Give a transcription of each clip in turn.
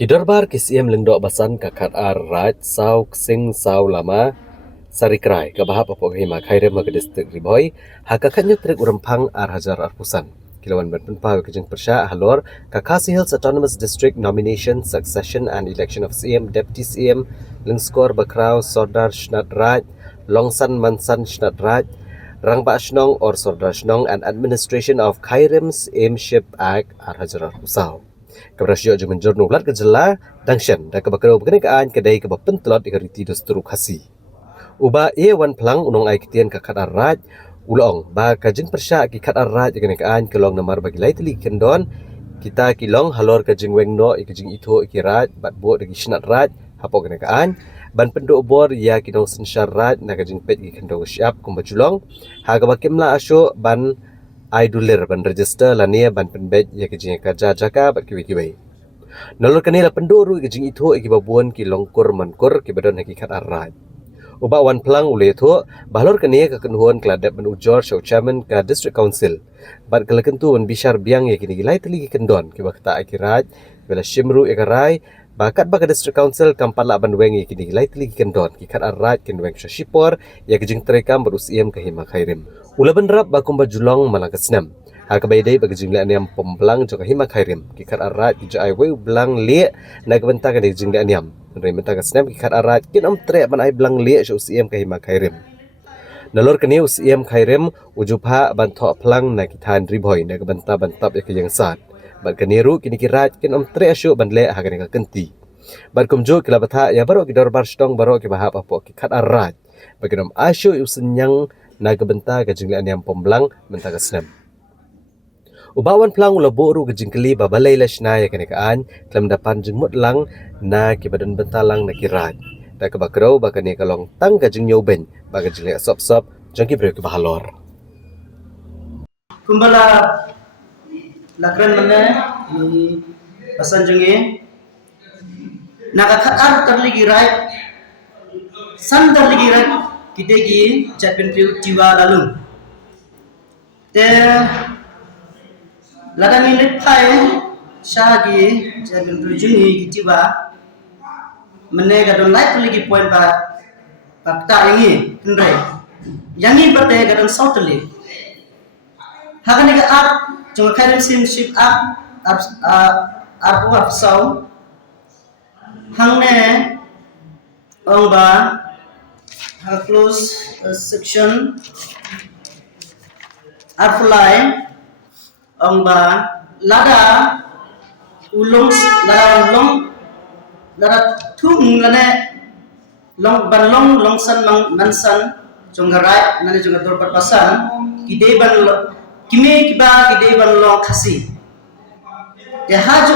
Kidarbar kisiem lengdok basan kakat raj sau sing sau lama sarikrai kabahap apok hima khairem ke distrik Riboy hakakatnya trik urempang hajar arpusan kilawan berpenpau kejeng persya halor kakasi Hills Autonomous District Nomination Succession and Election of CM Deputy CM lengskor bakrau sordar shnat raj longsan mansan shnat raj rangba shnong or sordar shnong and administration of Khairem's Aimship Act hajar arpusau keberasio jumen jorno lat kejela dangshan dan kebakaro berkenaan kedai kebapentelot di kariti dosturu khasi uba wan pelang unong ai kitian kakat arraj ulong ba kajing persya ki kat arraj kenekaan kelong namar bagi lai teli kendon kita kilong halor kajing wengno ikajing itho ikiraj bat bo dagi shnat raj hapo kenekaan ban penduk bor ya kinong sensyar raj na kajing pet ki kendong syap kumbajulong ha kabakimla asyo ban idulir ban register lania ban penbet ya kajing kerja jaka bat kiwi-kiwi nalur kanila penduru kajing itho ikibabuan ki longkur mankur ki badon hakikat arraj uba wan pelang ule tho bahlor kania ka kenhuan kladap menujor show chairman ka district council bat kalakentu wan bishar biang ya kini gilai teli kendon ki bakta akiraj bela shimru ekarai bakat baka district council kampala ban weng ya kini gilai teli kendon ki kat arraj ken weng shipor ya kejing terekam berusiem ka hima khairim ula benrap bakum bajulong malakasnam Hakabaydai bagi jingla niam pemblang joka hima khairim kikat arat ki jai wei blang le na kabenta ka jingla niam re menta ka snam kikat arat kin am tre ban ai blang le shu cm ka hima khairim nalor kani cm khairim ujupha ban tho plang na kithan riboy na kabenta bantap ya yang sat ban kaniru kini kirat kin am tre shu ban le ha ka kenti ban kumjo kilabatha ya baro ki dorbar stong baro ki bahap apo kikat arat baginom asyu usenyang na kabenta ka jingla niam pemblang menta ka snam Ubawan pelang ula boru ke jingkeli babalai lasna ya kenekaan kelam dapan jengmut lang na kibadan bentalang na kirat. Da kebakrau bakani kalong tang ka jing nyoben baga jingli sop-sop jangki beri ke bahalor. Kumbala lakran mana ni pasan jengi nakakar terligi right san terligi right kita gi chapin piu tiwa lalu te ladang ini pai syagi chapin piu jengi tiwa menega don light terligi point ba bakta ini kendrai yangi bate gadon sauteli Hakaniga ap jong Khairem simship ap sau hangne ongba ha close section apply ongba lada ulong lada thung lane long san mansan jong rai nane jong dor pasan kide ban Kimi kiba kide ban long khasi ya ha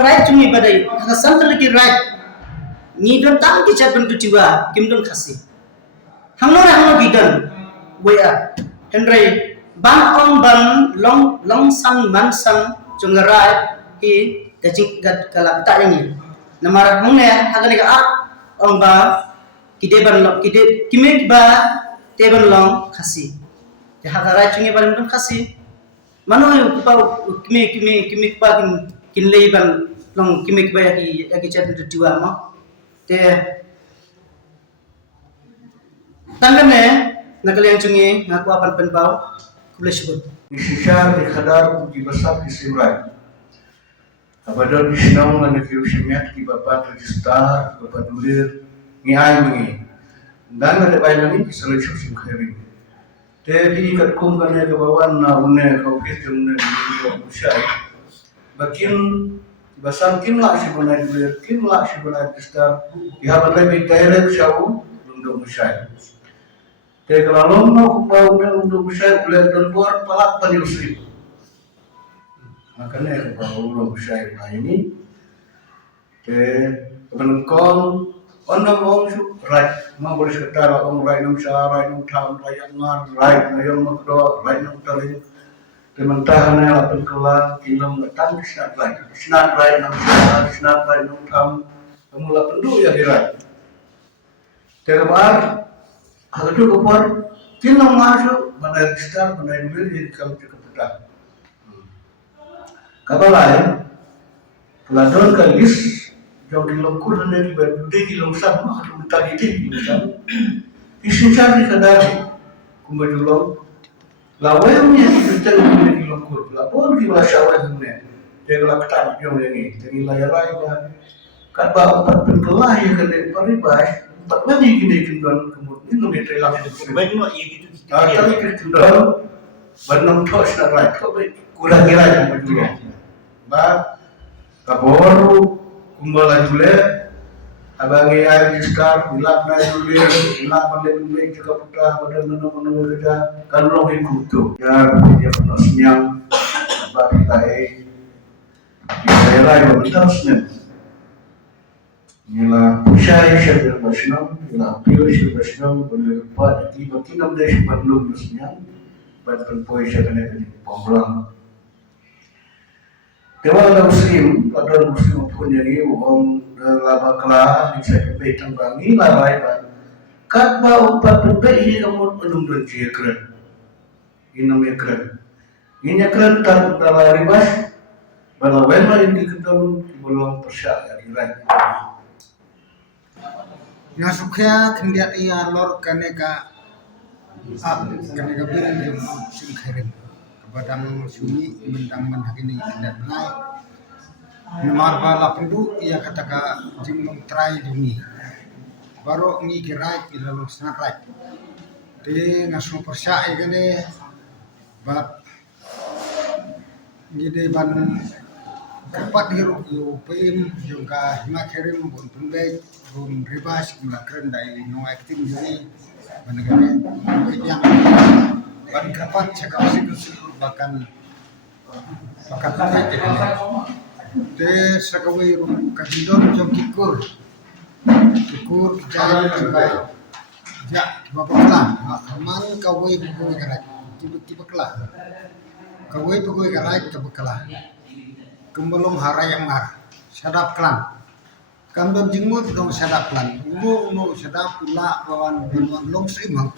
right to me badai ha santal ki right ni don tam ki chat ban tu tiba kim don khasi hamno gidan wea henry ban on ban long sang man sang chungarai hi kajing gat kala ta ni namar hungne ha ga ni a on ba kide ban kide kimi kiba te ban long khasi Jahat right cungi badan pun kasih. Mana yang kita kimi pa kinlay ban long kimi ba yaki chat tu jiwa mo. Te tangane nakalian cungi ngaku apan penbau boleh sebut. Syar di khadar di besar di Simrai. Abadal di sinau mana kiu syamiat ki bapak register bapak dulir ni ai mengi. Dan ada bayan ni kisah sim khairin. Jadi kat kum kane ke bawan na une kau kis jumne ni usai bakin basan kim la si bonai dulir kim la si bonai register ya balai bi direct shau untuk usai. Te kalau no kupau ne untuk usai boleh don bor palak paniusi. Makanya kupau untuk usai ini te penengkong Ondang ong su right ma boleh sekitar ong right nung sa right nung tham right ngar right mayong makdo right nung taling tementah na apen kala kilom tang snap right nung sa snap right nung tham mula pendu ya dirai terbar hadu kopor kilom masuk bandai register bandai dulir jadi kalau cukup petang kabalai peladon ke list jauh di lokur dari berde di longsan mah tadi di longsan isi cari kadar kumbadulong lawainya kita di lokur lapor di masyarakat dunia dia kelaktan yang ini jadi layar kan ba empat penkelah ya kan paribas empat lagi gini kendon kemudian lebih terlalu Sebenarnya mah iya gitu. tadi kendon benang tos na right kok kurang kira yang berdua ba kaboru kumbala jule abangi air diskar bilak na jule bilak pandai jule juga putah pada mana kerja kan lo ikutu ya dia pernah senyum ba kita saya lain betul senyum nila pusai syabir basnam nila pio syabir basnam boleh pada di bakinam deh sebelum senyum pada poi syabir ni pemblang Dewa ada muslim pun jadi orang laba kelah di saya kebaikan bangi labai ban. Kat bau empat berbaik ini kamu belum berjaya keren. Ini namanya keren. Ini keren tak dalam ribas. Bala wema yang diketahui belum persyak yang lain. Nasuknya kendiat ia lor kaneka bilang sing kharin badang sunyi bentang menhakini tidak naik nomor bala pendu ia kataka jimlong try dumi baru ngi kirai ilalu snakai te ngasu persya igane bat gide ban kapat hiru yo pem juga himakherim bun pembek bun ribas keren dai no acting juni banegane yang ban kapat cakap sih bahkan baik te sakawi kadidon jom kikur jai juga ja babaklah man kawai buku garai tiba kelah kawai buku garai tiba kelah kembelum harai yang mar sadap klan kambam jingmut dong sadap klan no sadap pula bawan long simang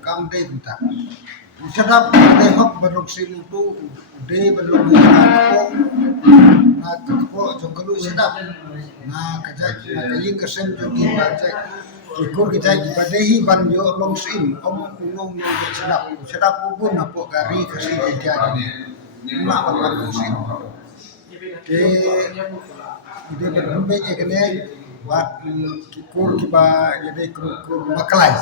kam dei kunta sadap dehok balong sim tu de balong ko na ko jongkalu sadap na kajak na kayin kesem jogi bajak ikur kita ibadehi ban yo long sim unong sadap ubun apo gari kasih dia jadi mak balong sim de ide berbeza kene buat ikur kiba jadi kur makalai